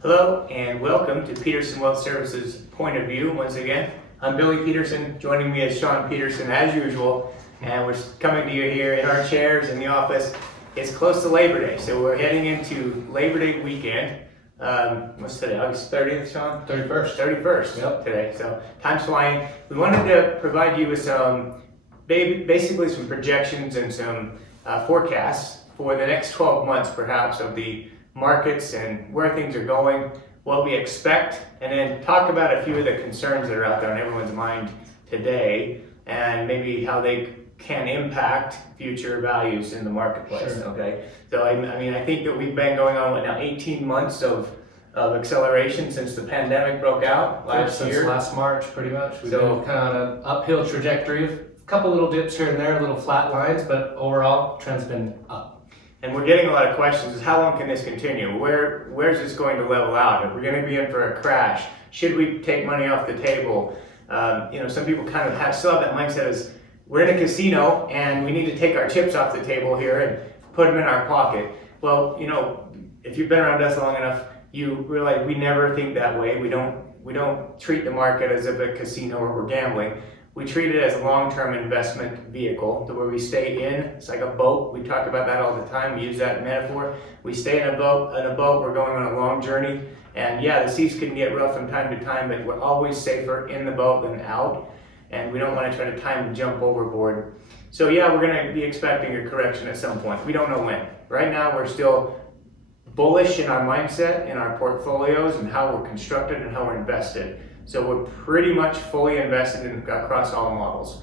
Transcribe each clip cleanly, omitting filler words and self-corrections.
Hello and welcome to Peterson Wealth Services Point of View once again. I'm Billy Peterson, joining me is Shaun Peterson as usual, and we're coming to you here in our chairs in the office. It's close to Labor Day, so we're heading into Labor Day weekend. What's today, August 30th, Shaun? 31st. 31st Yep. Today, so time's flying. We wanted to provide you with basically some projections and some forecasts for the next 12 months perhaps of the markets and where things are going, what we expect, and then talk about a few of the concerns that are out there on everyone's mind today and maybe how they can impact future values in the marketplace. Sure. Okay, so I think that we've been going on 18 months of acceleration since the pandemic broke out last year. Since last March, pretty much. We've So- been kind of on an uphill trajectory, a couple little dips here and there, little flat lines, but overall, trend's been up. And we're getting a lot of questions is how long can this continue? Where's this going to level out? If we're going to be in for a crash, should we take money off the table? Some people kind of still have that mindset as we're in a casino and we need to take our chips off the table here and put them in our pocket. Well, if you've been around us long enough, you realize we never think that way. We don't treat the market as if a casino or we're gambling. We treat it as a long-term investment vehicle to where we stay in. It's like a boat. We talk about that all the time. We use that metaphor. We stay in a boat. We're going on a long journey. And yeah, the seas can get rough from time to time, but we're always safer in the boat than out. And we don't want to try to time and jump overboard. So yeah, we're going to be expecting a correction at some point. We don't know when. Right now, we're still bullish in our mindset, in our portfolios, and how we're constructed and how we're invested. So we're pretty much fully invested across all models.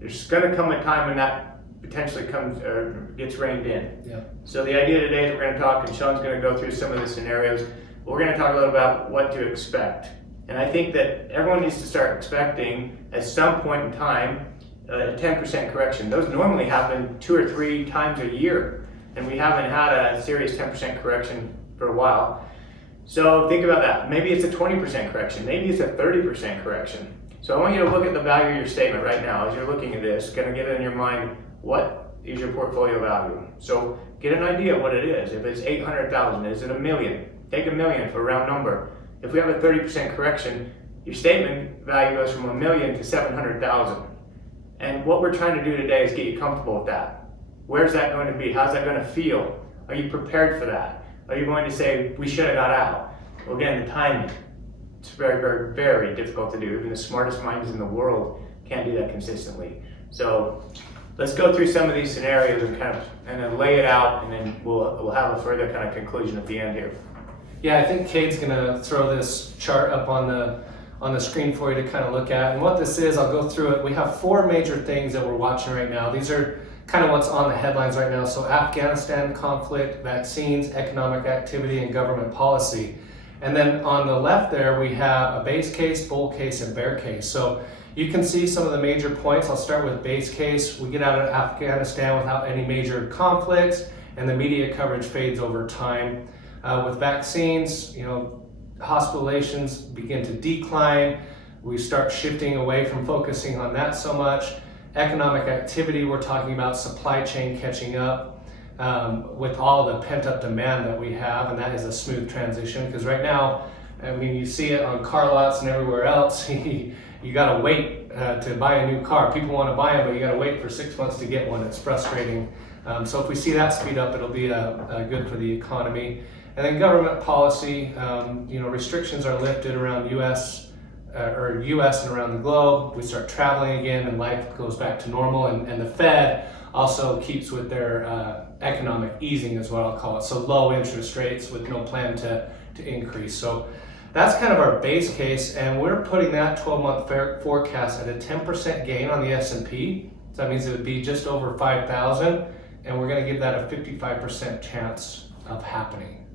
There's going to come a time when that potentially comes or gets reined in. Yeah. So the idea today is we're going to talk, and Shaun's going to go through some of the scenarios. We're going to talk a little about what to expect. And I think that everyone needs to start expecting at some point in time a 10% correction. Those normally happen 2 or 3 times a year, and we haven't had a serious 10% correction for a while. So think about that. Maybe it's a 20% correction. Maybe it's a 30% correction. So I want you to look at the value of your statement right now as you're looking at this. Kind of get it in your mind, what is your portfolio value? So get an idea of what it is. If it's 800,000, is it $1 million? Take $1 million for a round number. If we have a 30% correction, your statement value goes from $1 million to 700,000. And what we're trying to do today is get you comfortable with that. Where's that going to be? How's that going to feel? Are you prepared for that? Are you going to say, we should have got out? Well, again, the timing. It's very, very, very difficult to do. Even the smartest minds in the world can't do that consistently. So let's go through some of these scenarios and then lay it out, and then we'll have a further kind of conclusion at the end here. Yeah, I think Cade's going to throw this chart up on the screen for you to kind of look at. And what this is, I'll go through it. We have 4 major things that we're watching right now. These are kind of what's on the headlines right now. So Afghanistan conflict, vaccines, economic activity, and government policy. And then on the left there, we have a base case, bull case, and bear case. So you can see some of the major points. I'll start with base case. We get out of Afghanistan without any major conflicts, and the media coverage fades over time. With vaccines, hospitalizations begin to decline. We start shifting away from focusing on that so much. Economic activity, we're talking about supply chain catching up with all the pent-up demand that we have, and that is a smooth transition because right now, you see it on car lots and everywhere else. You got to wait to buy a new car. People want to buy them, but you got to wait for 6 months to get one. It's frustrating. So if we see that speed up, it'll be good for the economy. And then government policy, restrictions are lifted around U.S. and around the globe. We start traveling again and life goes back to normal. And the Fed also keeps with their economic easing is what I'll call it. So low interest rates with no plan to increase. So that's kind of our base case. And we're putting that 12-month forecast at a 10% gain on the S&P. So that means it would be just over 5,000. And we're going to give that a 55% chance of happening.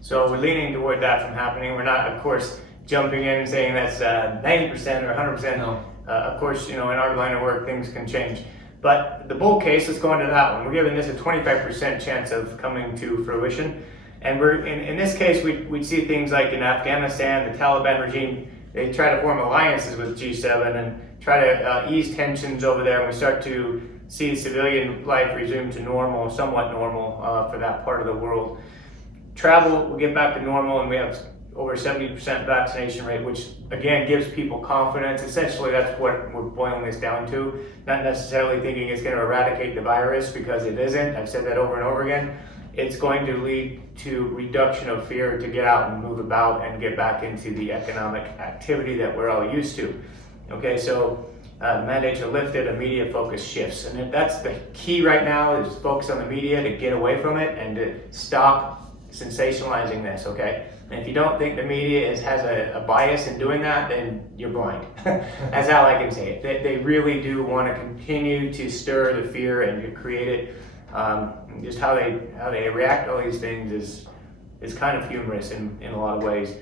So we're leaning toward that from happening. We're not, of course, jumping in and saying that's 90% or 100%. No. Of course, in our line of work, things can change. But the bull case, let's go into that one. We're giving this a 25% chance of coming to fruition. And we're in this case, we'd see things like in Afghanistan, the Taliban regime, they try to form alliances with G7 and try to ease tensions over there. And we start to see civilian life resume to normal, somewhat normal for that part of the world. Travel will get back to normal, and we have over 70% vaccination rate, which again gives people confidence. Essentially, that's what we're boiling this down to. Not necessarily thinking it's going to eradicate the virus, because it isn't. I've said that over and over again. It's going to lead to reduction of fear to get out and move about and get back into the economic activity that we're all used to. Okay, so mandates are lifted, a media focus shifts. And that's the key right now, is focus on the media to get away from it and to stop sensationalizing this, okay? And if you don't think the media has a bias in doing that, then you're blind. That's how I can say it. They really do want to continue to stir the fear and to create it. Just how they react to all these things is kind of humorous in a lot of ways.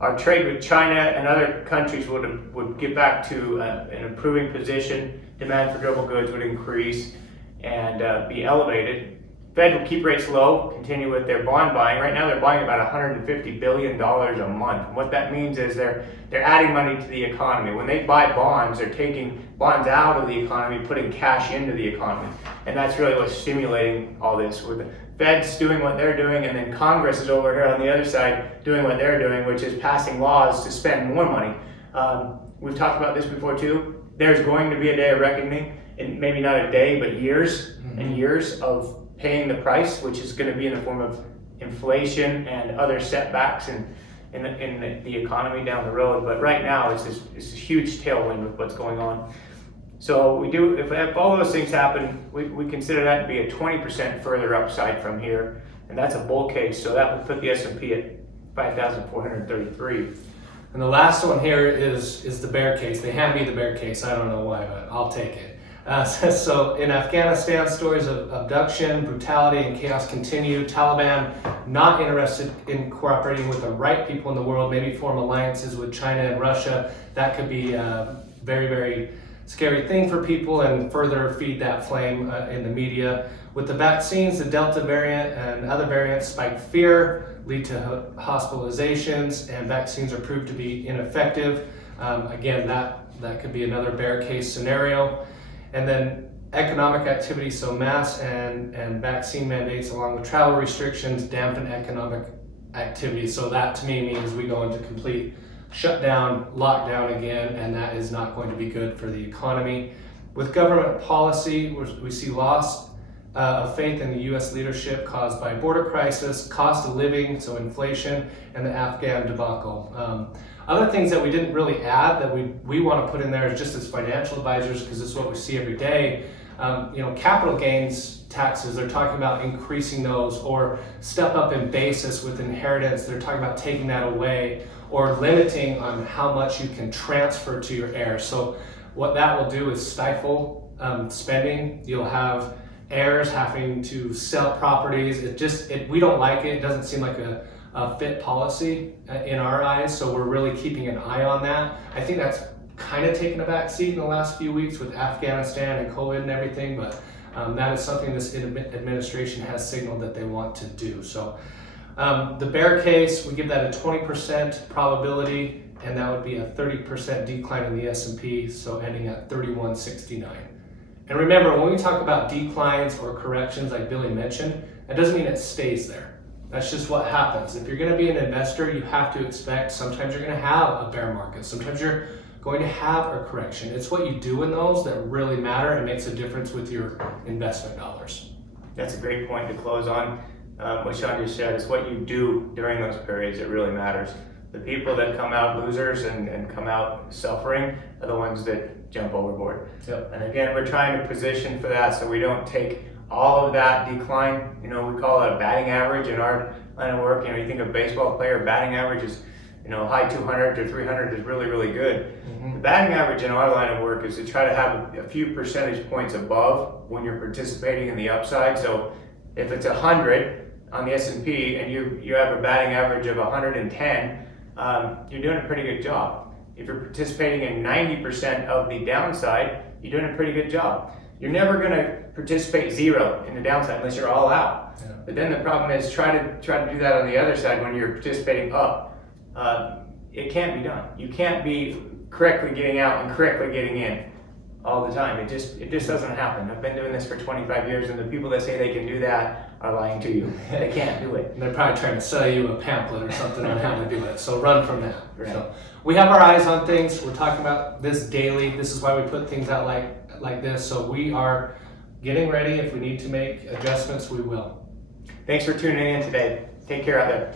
Our trade with China and other countries would get back to an improving position. Demand for durable goods would increase and be elevated. Fed will keep rates low, continue with their bond buying. Right now they're buying about $150 billion a month. And what that means is they're adding money to the economy. When they buy bonds, they're taking bonds out of the economy, putting cash into the economy. And that's really what's stimulating all this, with the Fed's doing what they're doing, and then Congress is over here on the other side doing what they're doing, which is passing laws to spend more money. We've talked about this before too. There's going to be a day of reckoning, and maybe not a day, but years and years of paying the price, which is going to be in the form of inflation and other setbacks in the economy down the road. But right now, it's this huge tailwind with what's going on. So if all those things happen, we consider that to be a 20% further upside from here, and that's a bull case. So that would put the S&P at 5,433. And the last one here is the bear case. They hand me the bear case. I don't know why, but I'll take it. So in Afghanistan, stories of abduction, brutality, and chaos continue. Taliban not interested in cooperating with the right people in the world, maybe form alliances with China and Russia. That could be a very, very scary thing for people and further feed that flame in the media. With the vaccines, the Delta variant and other variants spike fear, lead to hospitalizations, and vaccines are proved to be ineffective. Again, that could be another bear case scenario. And then economic activity, so mask and vaccine mandates along with travel restrictions dampen economic activity. So that to me means we go into complete shutdown, lockdown again, and that is not going to be good for the economy. With government policy, we see loss of faith in the U.S. leadership caused by border crisis, cost of living, so inflation, and the Afghan debacle. Other things that we didn't really add that we want to put in there is just as financial advisors, because this is what we see every day. Capital gains taxes, they're talking about increasing those, or step up in basis with inheritance, they're talking about taking that away, or limiting on how much you can transfer to your heirs. So what that will do is stifle spending. You'll have heirs having to sell properties. We don't like it. It doesn't seem like a fit policy in our eyes, so we're really keeping an eye on that. I think that's kind of taken a back seat in the last few weeks with Afghanistan and COVID and everything, but that is something this administration has signaled that they want to do. So the bear case, we give that a 20% probability, and that would be a 30% decline in the S&P, so ending at 3169. And remember, when we talk about declines or corrections like Billy mentioned, that doesn't mean it stays there. That's just what happens. If you're going to be an investor, you have to expect sometimes you're going to have a bear market. Sometimes you're going to have a correction. It's what you do in those that really matter and makes a difference with your investment dollars. That's a great point to close on. What Shaun just said is what you do during those periods that really matters. The people that come out losers and come out suffering are the ones that jump overboard. Yep. And again, we're trying to position for that so we don't take all of that decline. We call it a batting average in our line of work. You think of a baseball player, batting average is, high 200 to 300 is really, really good. Mm-hmm. The batting average in our line of work is to try to have a few percentage points above when you're participating in the upside. So if it's 100 on the S&P and you have a batting average of 110, you're doing a pretty good job. If you're participating in 90% of the downside, you're doing a pretty good job. You're never going to participate zero in the downside unless you're all out. Yeah. But then the problem is try to do that on the other side when you're participating up. It can't be done. You can't be correctly getting out and correctly getting in all the time. It just doesn't happen. I've been doing this for 25 years, and the people that say they can do that are lying to you. They can't do it. And they're probably trying to sell you a pamphlet or something on how to do it. So run from that. Right. So we have our eyes on things. We're talking about this daily. This is why we put things out like this. So we are getting ready. If we need to make adjustments, we will. Thanks for tuning in today. Take care out there.